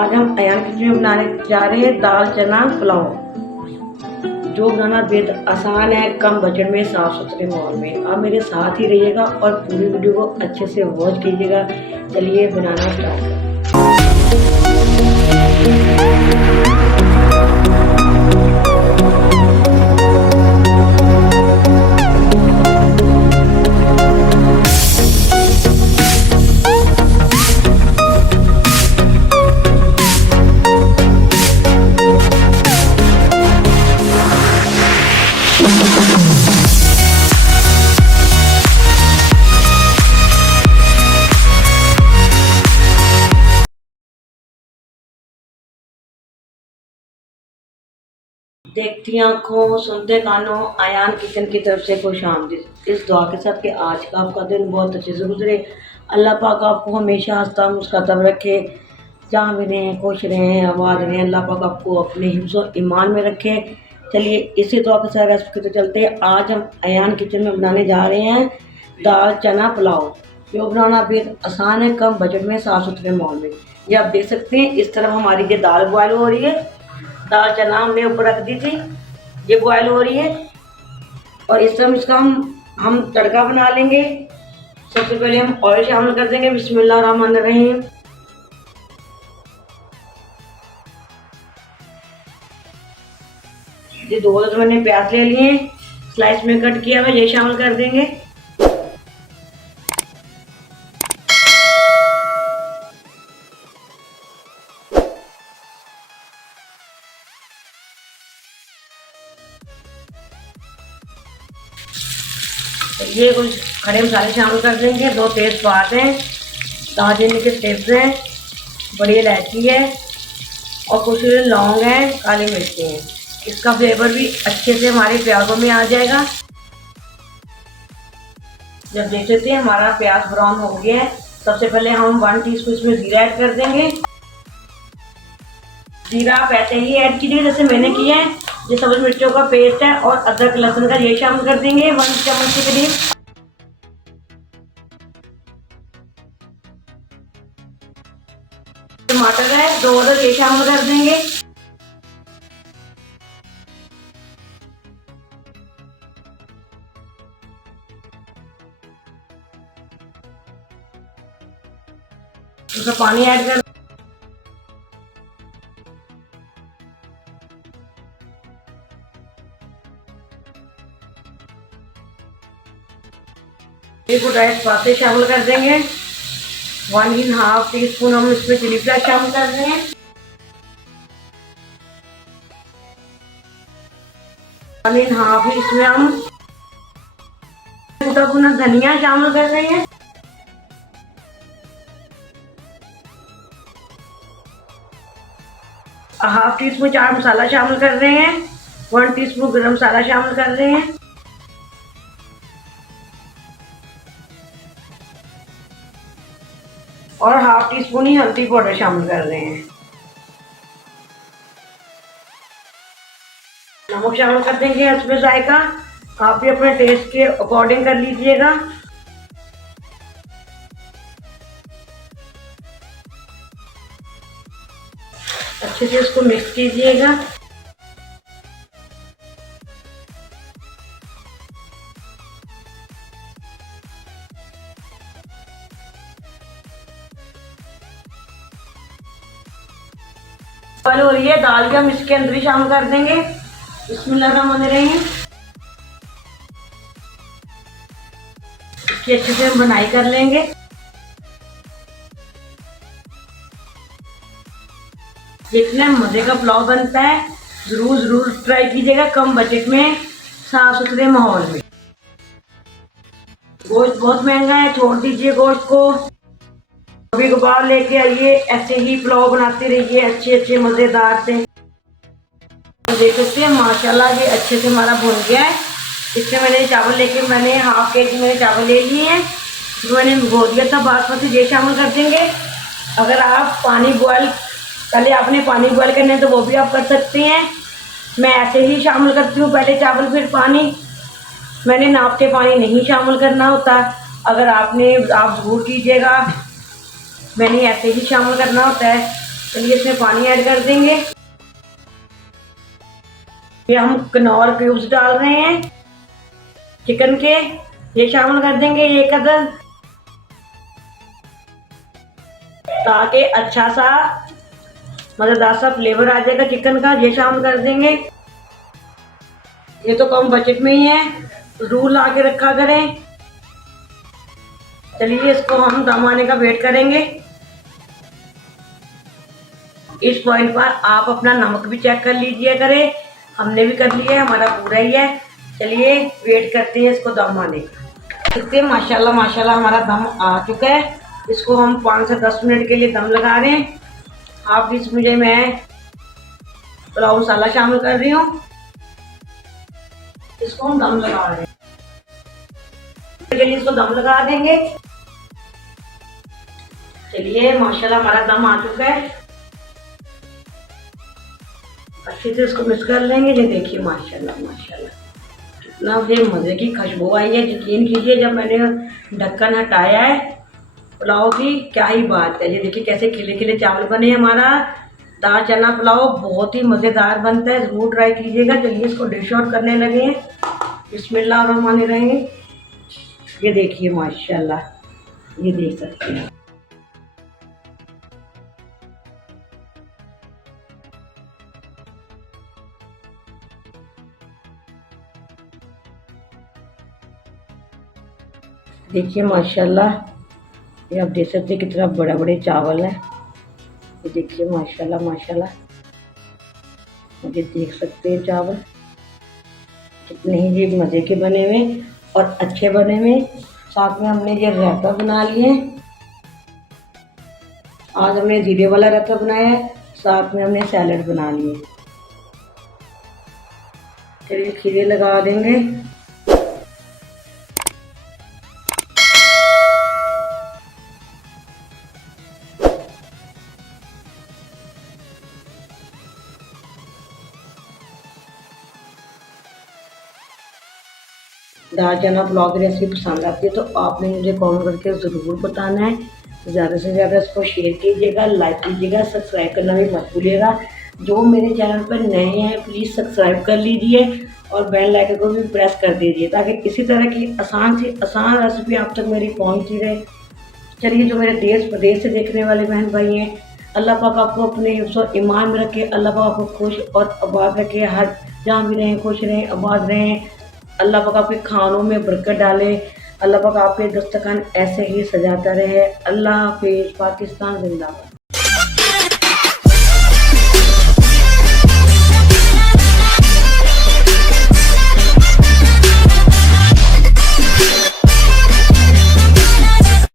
आज हम अयान किचन में बनाने जा रहे हैं दाल चना पुलाव, जो बनाना बेहद आसान है, कम बजट में, साफ सुथरे माहौल में। आप मेरे साथ ही रहिएगा और पूरी वीडियो को अच्छे से वॉच कीजिएगा। चलिए बनाना स्टार्ट करें। देखती आंखों सुनते कानों, अयान किचन की तरफ से खुशामदीद। इस दुआ के साथ कि आज का आपका दिन बहुत अच्छे से गुजरे। अल्लाह पाक आपको हमेशा हंसता मुस्कुराता रखे, जहाँ भी रहें खुश रहें, आबाद रहें। अल्लाह पाक आपको अपने हिफ्ज़ और ईमान में रखे। चलिए इसी दुआ के साथ रेसिपी तो चलते हैं। आज हम अयान किचन में बनाने जा रहे हैं दाल चना पुलाव, जो बनाना बेहद आसान है, कम बजट में, साफ़ सुथरे माहौल में। ये आप देख सकते हैं, इस तरफ हमारी ये दाल बॉयल हो रही है। दाल चना हमने ऊपर रख दी थी, ये बॉयल हो रही है। और इस समय इसका हम तड़का बना लेंगे। सबसे पहले हम ऑयल शामिल कर देंगे। बिस्मिल्लाहिर्रहमानिर्रहीम। ये दो मैंने प्याज ले लिए, स्लाइस में कट किया हुआ, ये शामिल कर देंगे। ये कुछ खड़े मसाले शामिल कर देंगे। 2 तेज़पात हैं, दालचीनी के स्टेप्स हैं, बड़ी इलायची है और कुछ लौंग हैं, काली मिर्ची हैं। इसका फ्लेवर भी अच्छे से हमारे प्याजों में आ जाएगा। जब देख सकते हैं हमारा प्याज ब्राउन हो गया है, सबसे पहले हम 1 टीस्पून इसमें जीरा ऐड कर देंगे। जीरा आप ऐसे ही ऐड कीजिए जैसे मैंने किया है। ये सब्ज मिर्चों का पेस्ट है और अदरक लहसुन का ये शामिल कर देंगे 1 चम्मच के करीब। टमाटर है 2 अदर, ये शामिल कर देंगे। उसका पानी ऐड कर, पाते शामिल कर देंगे। 1.5 टीस्पून हम इसमें चिली फ्लेक्स शामिल कर देंगे। वन इन हाफ इसमें हम कुटा भुना धनिया शामिल कर रहे हैं। हाफ टीस्पून चाट मसाला शामिल कर रहे हैं। 1 टीस्पून गरम मसाला शामिल कर रहे हैं। और हाफ टीस्पून ही हल्दी पाउडर शामिल कर रहे हैं। नमक शामिल कर देंगे इसमें जायका, आप भी अपने टेस्ट के अकॉर्डिंग कर लीजिएगा। अच्छे से इसको मिक्स कीजिएगा। बॉयल हो रही है दाल भी हम इसके अंदर ही शामिल कर देंगे। बिस्मिल्लाहिर्रहमानिर्रहीम। इसकी अच्छे से हम बनाई कर लेंगे। जितना मजे का पुलाव बनता है, जरूर ट्राई कीजिएगा, कम बजट में, साफ सुथरे माहौल में। गोश्त बहुत महंगा है, छोड़ दीजिए गोश्त को। कभी कभार लेके आइए, ऐसे ही पुलाव बनाते रहिए अच्छे मजेदार से। देख सकते हैं माशाल्लाह ये अच्छे से हमारा भुन गया है। इसमें मैंने चावल लेके, मैंने हाफ केजी मैंने चावल ले लिए हैं, जो मैंने भिगो दिया था बासमती, ये शामिल कर देंगे। अगर आप पानी बॉयल, पहले आपने पानी बॉयल करना है तो वो भी आप कर सकते हैं। मैं ऐसे ही शामिल करती हूँ, पहले चावल फिर पानी। मैंने नाप के पानी नहीं शामिल करना होता। अगर आप ज़रूर कीजिएगा, मैंने ऐसे ही शामिल करना होता है। चलिए इसमें पानी ऐड कर देंगे। ये हम कनौर क्यूब्स डाल रहे हैं चिकन के, ये शामिल कर देंगे एक अदद, ताकि अच्छा सा मज़ेदार सा फ्लेवर आ जाएगा चिकन का। ये शामिल कर देंगे। ये तो कम बजट में ही है, रूल ला के रखा करें। चलिए इसको हम दम आने का वेट करेंगे। इस पॉइंट पर आप अपना नमक भी चेक कर लीजिए करें, हमने भी कर लिया है, हमारा पूरा ही है। चलिए वेट करते हैं इसको दम आने का। देखते हैं माशाल्लाह माशाल्लाह हमारा दम आ चुका है। इसको हम 5 से 10 मिनट के लिए दम लगा रहे हैं। हाफ टी स्पून मैं पुलाव मसाला शामिल कर रही हूँ। इसको हम दम लगा रहे हैं, चलिए इसको दम लगा देंगे। चलिए माशाल्लाह हमारा दम आ चुका है। अच्छे से इसको मिक्स कर लेंगे। ये देखिए माशाल्लाह माशाल्लाह कितना ये मज़े की खुशबू आई है। यकीन कीजिए जब मैंने ढक्कन हटाया है पुलाव की, क्या ही बात है। ये देखिए कैसे खिले खिले चावल बने। हमारा दाल चना पुलाव बहुत ही मज़ेदार बनता है, ज़रूर ट्राई कीजिएगा। चलिए इसको डिश आउट करने लगे हैं। बिस्मिल्लाहिर्रहमानिर्रहीम। ये देखिए माशाल्लाह, ये देख सकते हैं। देखिए माशाल्लाह, ये आप देख सकते हैं कितना बड़े बड़े चावल है। ये देखिए माशाल्लाह माशाल्लाह, मुझे देख सकते हैं चावल कितने ही ये मज़े के बने हुए और अच्छे बने हुए। साथ में हमने ये रायता बना लिए। आज हमने जीरे वाला रायता बनाया है, साथ में हमने सैलेड बना लिए। चलिए खीरे लगा देंगे। दाल चना पुलाव की रेसिपी पसंद आती है तो आपने मुझे कमेंट करके ज़रूर बताना है। ज़्यादा से ज़्यादा इसको शेयर कीजिएगा, लाइक कीजिएगा, सब्सक्राइब करना भी मत भूलिएगा। जो मेरे चैनल पर नए हैं प्लीज़ सब्सक्राइब कर लीजिए और बेल आइकन को भी प्रेस कर दीजिए, ताकि इसी तरह की आसान से आसान रेसिपी आप तक मेरी पहुँचती रहे। चलिए जो मेरे देश प्रदेश से देखने वाले बहन भाई हैं, अल्लाह पाक आपको अपने हिफ्ज़ और ईमान में रखे। अल्लाह पाक आपको खुश और आबाद रखे। हर जहाँ भी रहें खुश रहें, आबाद रहें। अल्लाह पाक आपके खानों में बरकत डाले। अल्लाह पाक आपके दस्तरखान ऐसे ही सजाता रहे। अल्लाह हाफिज़। पाकिस्तान जिंदाबाद।